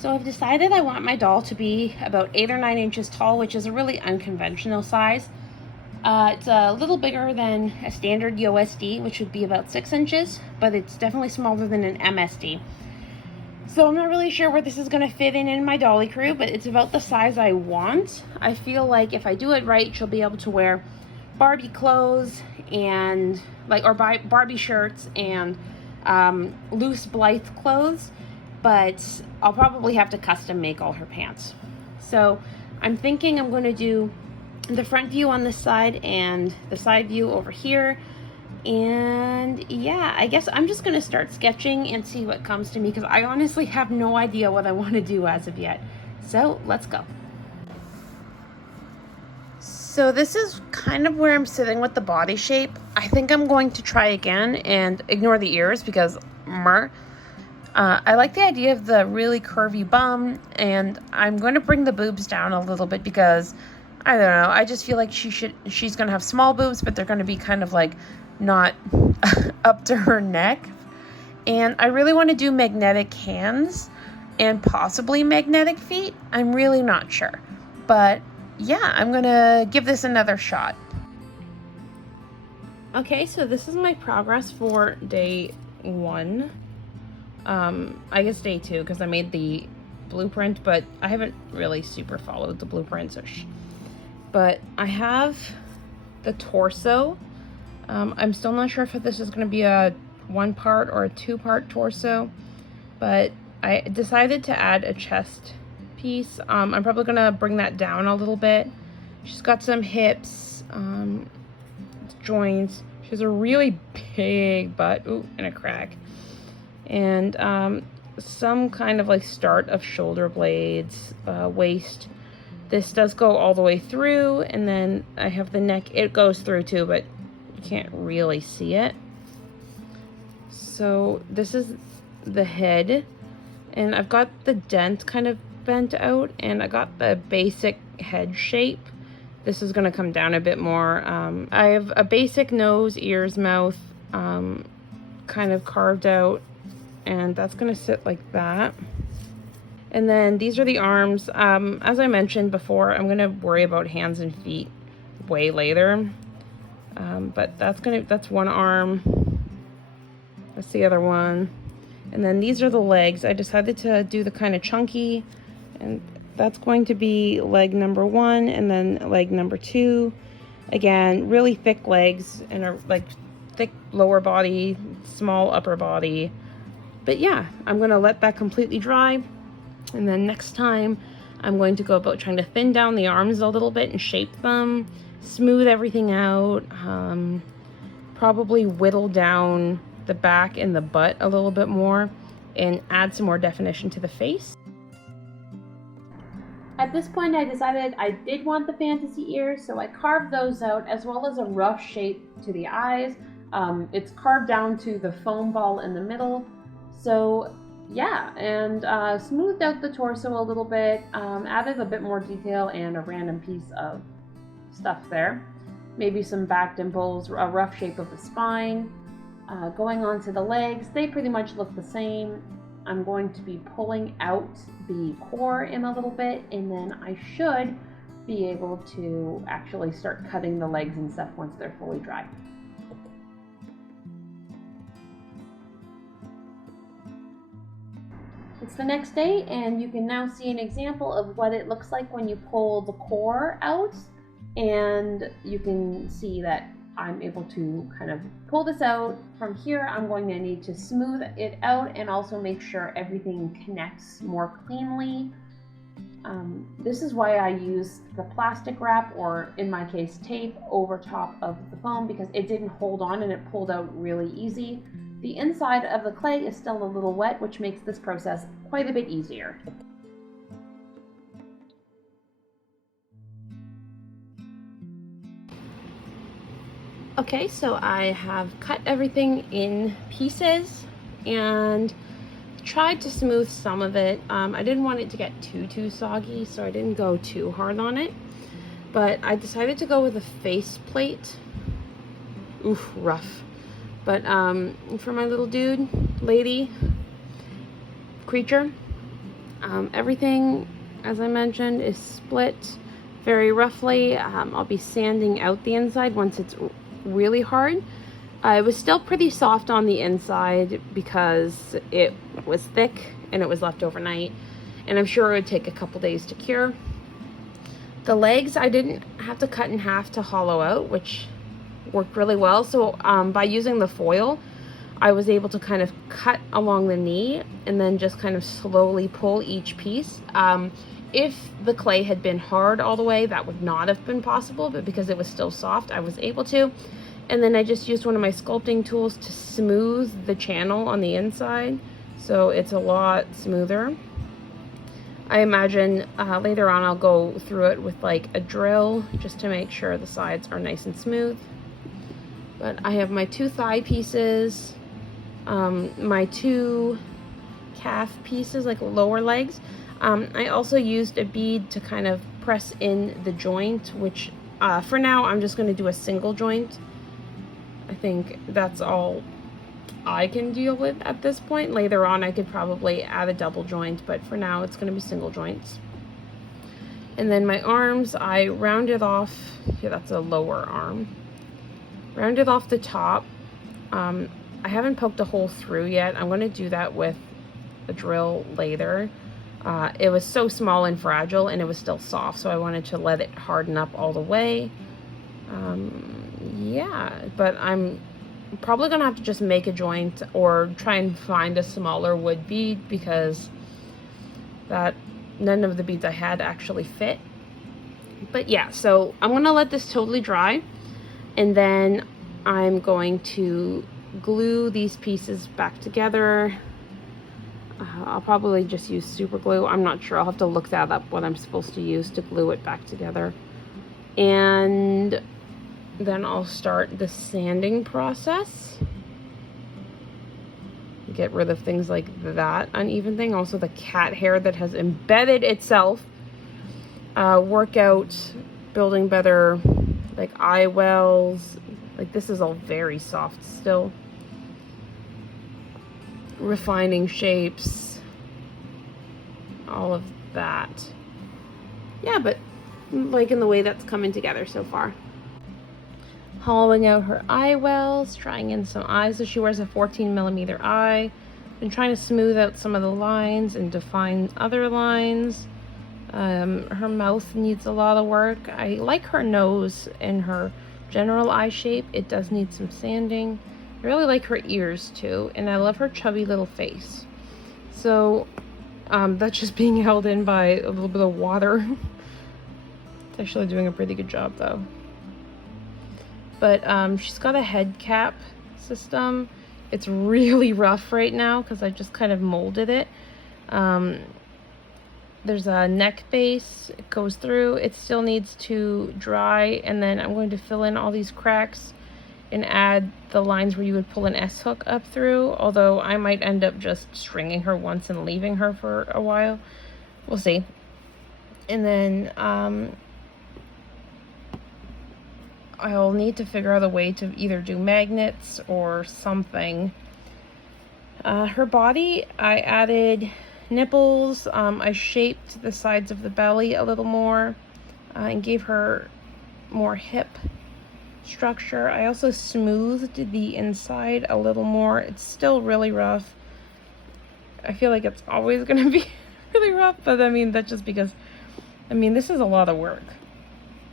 So I've decided I want my doll to be about 8 or 9 inches tall, which is a really unconventional size. It's a little bigger than a standard USD, which would be about 6 inches, but it's definitely smaller than an MSD. So I'm not really sure where this is going to fit in my dolly crew, but it's about the size I want. I feel like if I do it right, she'll be able to wear Barbie clothes and Barbie shirts and loose Blythe clothes, but I'll probably have to custom make all her pants. So I'm thinking I'm going to do the front view on this side and the side view over here. And yeah, I guess I'm just going to start sketching and see what comes to me, because I honestly have no idea what I want to do as of yet. So let's go. So this is kind of where I'm sitting with the body shape. I think I'm going to try again and ignore the ears because I like the idea of the really curvy bum, and I'm going to bring the boobs down a little bit because I don't know, I just feel like she's going to have small boobs, but they're going to be kind of like not up to her neck. And I really want to do magnetic hands and possibly magnetic feet. I'm really not sure, but yeah, I'm gonna give this another shot. Okay, so this is my progress for day 1. I guess day 2, because I made the blueprint, but I haven't really super followed the blueprint. But I have the torso. I'm still not sure if this is going to be a 1-part or a 2-part torso, but I decided to add a chest piece. I'm probably going to bring that down a little bit. She's got some hips, joints. She has a really big butt, ooh, and a crack. And some kind of like start of shoulder blades, waist. This does go all the way through, and then I have the neck. It goes through too, but you can't really see it. So this is the head, and I've got the dent kind of bent out, and I got the basic head shape. This is going to come down a bit more. I have a basic nose, ears, mouth kind of carved out, and that's going to sit like that. And then these are the arms. As I mentioned before, I'm going to worry about hands and feet way later. But that's one arm. That's the other one. And then these are the legs. I decided to do the kind of chunky, and that's going to be leg number 1 and then leg number 2. Again, really thick legs and a like thick lower body, small upper body. But yeah, I'm going to let that completely dry. And then next time I'm going to go about trying to thin down the arms a little bit and shape them, smooth everything out, probably whittle down the back and the butt a little bit more, and add some more definition to the face. At this point, I decided I did want the fantasy ears, so I carved those out, as well as a rough shape to the eyes. It's carved down to the foam ball in the middle. So yeah, and smoothed out the torso a little bit, added a bit more detail and a random piece of stuff there. Maybe some back dimples, a rough shape of the spine. Going on to the legs, they pretty much look the same. I'm going to be pulling out the core in a little bit, and then I should be able to actually start cutting the legs and stuff once they're fully dry. It's the next day, and you can now see an example of what it looks like when you pull the core out, and you can see that I'm able to kind of pull this out. From here, I'm going to need to smooth it out and also make sure everything connects more cleanly. This is why I use the plastic wrap, or in my case tape, over top of the foam, because it didn't hold on and it pulled out really easy. The inside of the clay is still a little wet, which makes this process quite a bit easier. Okay, so I have cut everything in pieces and tried to smooth some of it. I didn't want it to get too soggy, so I didn't go too hard on it. But I decided to go with a face plate. Oof, rough. But for my little dude, lady, creature, Everything, as I mentioned, is split very roughly. I'll be sanding out the inside once it's really hard. It was still pretty soft on the inside because it was thick and it was left overnight, and I'm sure it would take a couple days to cure. The legs I didn't have to cut in half to hollow out, which worked really well. So by using the foil, I was able to kind of cut along the knee and then just kind of slowly pull each piece. If the clay had been hard all the way, that would not have been possible, but because it was still soft, I was able to. And then I just used one of my sculpting tools to smooth the channel on the inside, so it's a lot smoother. I imagine later on I'll go through it with like a drill just to make sure the sides are nice and smooth. But I have my 2 thigh pieces, my 2 calf pieces, like lower legs. I also used a bead to kind of press in the joint, which for now I'm just going to do a single joint. I think that's all I can deal with at this point. Later on I could probably add a double joint, but for now it's going to be single joints. And then my arms, I rounded off, here that's a lower arm, rounded off the top. I haven't poked a hole through yet. I'm going to do that with a drill later. It was so small and fragile and it was still soft, so I wanted to let it harden up all the way. Yeah, but I'm probably gonna have to just make a joint or try and find a smaller wood bead, because none of the beads I had actually fit. But yeah, so I'm gonna let this totally dry, and then I'm going to glue these pieces back together. I'll probably just use super glue. I'm not sure. I'll have to look that up, what I'm supposed to use to glue it back together. And then I'll start the sanding process. Get rid of things like that uneven thing. Also the cat hair that has embedded itself. Work out building better like eye wells. Like this is all very soft still. Refining shapes. All of that. Yeah, but liking the way that's coming together so far. Hollowing out her eye wells, trying in some eyes. So she wears a 14mm eye. Been trying to smooth out some of the lines and define other lines. Her mouth needs a lot of work. I like her nose and her general eye shape. It does need some sanding. I really like her ears too, and I love her chubby little face. So that's just being held in by a little bit of water. It's actually doing a pretty good job though. But she's got a head cap system. It's really rough right now because I just kind of molded it. There's a neck base. It goes through. It still needs to dry, and then I'm going to fill in all these cracks and add the lines where you would pull an S-hook up through, although I might end up just stringing her once and leaving her for a while. We'll see. And then I'll need to figure out a way to either do magnets or something. Her body, I added nipples. I shaped the sides of the belly a little more and gave her more hip structure. I also smoothed the inside a little more. It's still really rough. I feel like it's always going to be really rough, but I mean, that's just because, I mean, this is a lot of work.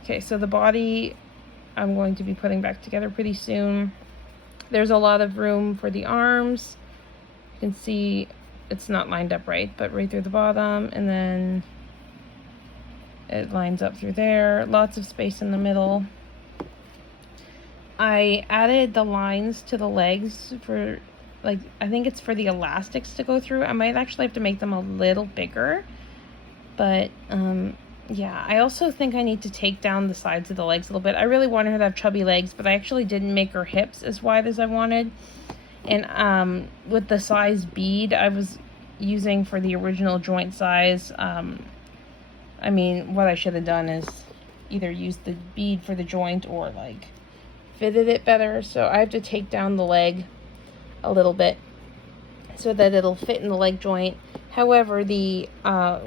Okay, so the body I'm going to be putting back together pretty soon. There's a lot of room for the arms. You can see it's not lined up right, but right through the bottom, and then it lines up through there. Lots of space in the middle. I added the lines to the legs for, like, I think it's for the elastics to go through. I might actually have to make them a little bigger, but yeah, I also think I need to take down the sides of the legs a little bit. I really wanted her to have chubby legs, but I actually didn't make her hips as wide as I wanted. And with the size bead I was using for the original joint size, I mean, what I should have done is either use the bead for the joint or like fitted it better. So I have to take down the leg a little bit so that it'll fit in the leg joint. However, the,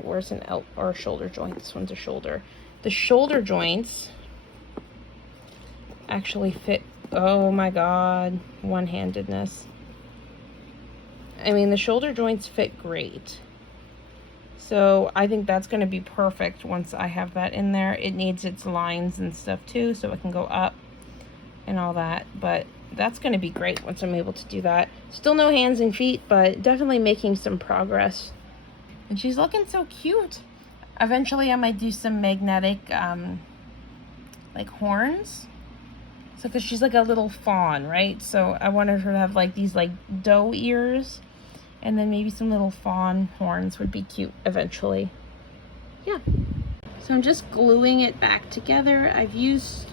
where's an elbow or shoulder joint? This one's a shoulder. The shoulder joints actually fit, oh my God, one-handedness. I mean, the shoulder joints fit great. So I think that's going to be perfect once I have that in there. It needs its lines and stuff too, so it can go up and all that. But that's going to be great once I'm able to do that. Still no hands and feet, but definitely making some progress. And she's looking so cute. Eventually I might do some magnetic, like horns. So, because she's like a little fawn, right? So I wanted her to have like these like doe ears. And then maybe some little fawn horns would be cute eventually. Yeah. So I'm just gluing it back together. I've used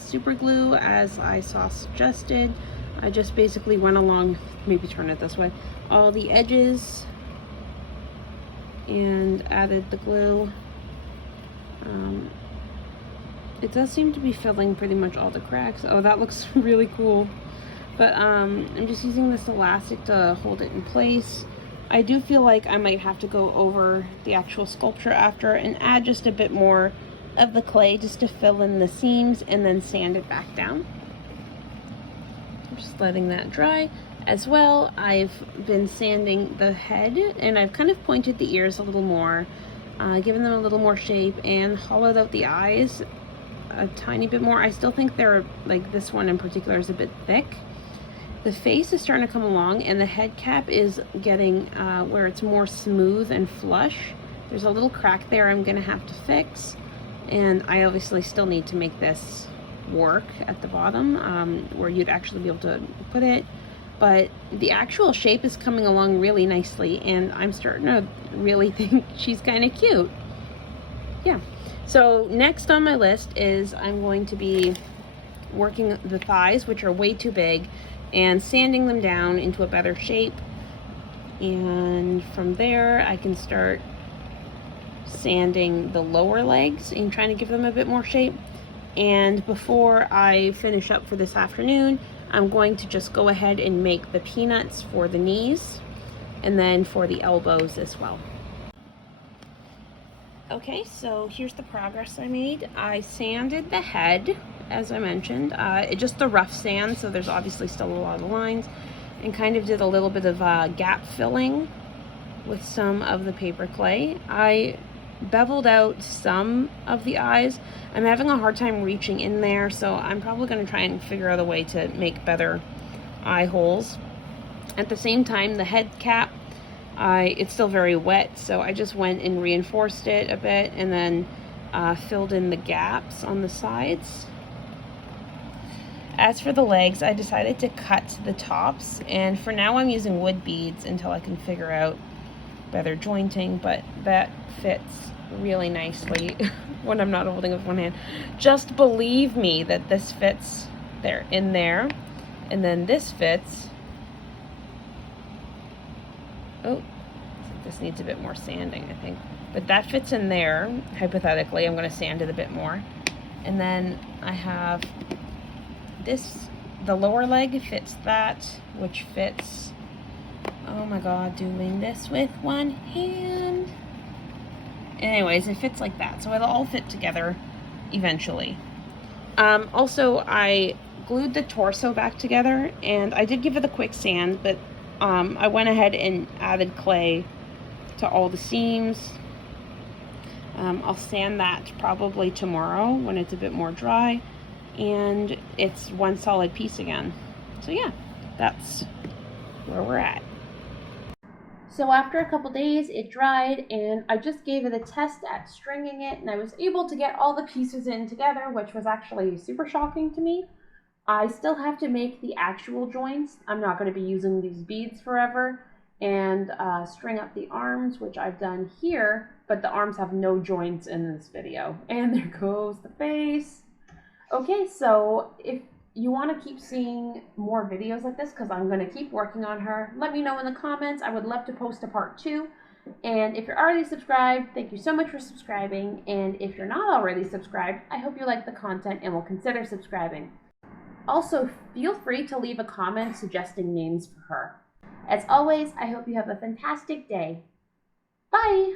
super glue as I saw suggested. I just basically went along, maybe turn it this way, all the edges and added the glue. It does seem to be filling pretty much all the cracks. Oh, that looks really cool. But I'm just using this elastic to hold it in place. I do feel like I might have to go over the actual sculpture after and add just a bit more of the clay just to fill in the seams and then sand it back down. I'm just letting that dry. As well, I've been sanding the head and I've kind of pointed the ears a little more, given them a little more shape, and hollowed out the eyes a tiny bit more. I still think they're, like this one in particular is a bit thick. The face is starting to come along, and the head cap is getting where it's more smooth and flush. There's a little crack there I'm gonna have to fix, and I obviously still need to make this work at the bottom where you'd actually be able to put it. But the actual shape is coming along really nicely, and I'm starting to really think she's kind of cute. Yeah. So next on my list is I'm going to be working the thighs, which are way too big, and sanding them down into a better shape. And from there I can start sanding the lower legs and trying to give them a bit more shape. And before I finish up for this afternoon, I'm going to just go ahead and make the peanuts for the knees and then for the elbows as well. Okay, so here's the progress I made. I sanded the head, as I mentioned, just the rough sand, so there's obviously still a lot of lines, and kind of did a little bit of gap filling with some of the paper clay. I beveled out some of the eyes. I'm having a hard time reaching in there, so I'm probably going to try and figure out a way to make better eye holes. At the same time, the head cap, it's still very wet, so I just went and reinforced it a bit and then filled in the gaps on the sides. As for the legs, I decided to cut the tops, and for now I'm using wood beads until I can figure out better jointing, but that fits really nicely when I'm not holding it with one hand. Just believe me that this fits there, in there, and then this fits. Oh, this needs a bit more sanding, I think. But that fits in there, hypothetically. I'm going to sand it a bit more. And then I have this, the lower leg fits that, which fits, oh my God, doing this with one hand. Anyways, it fits like that. So it'll all fit together eventually. Also, I glued the torso back together, and I did give it a quick sand, but I went ahead and added clay to all the seams. I'll sand that probably tomorrow when it's a bit more dry, and it's one solid piece again. So yeah, that's where we're at. So after a couple days, it dried, and I just gave it a test at stringing it, and I was able to get all the pieces in together, which was actually super shocking to me. I still have to make the actual joints. I'm not going to be using these beads forever, and string up the arms, which I've done here, but the arms have no joints in this video. And there goes the face. Okay, so if you want to keep seeing more videos like this, because I'm going to keep working on her, let me know in the comments. I would love to post a part 2. And if you're already subscribed, thank you so much for subscribing. And if you're not already subscribed, I hope you like the content and will consider subscribing. Also, feel free to leave a comment suggesting names for her. As always, I hope you have a fantastic day. Bye!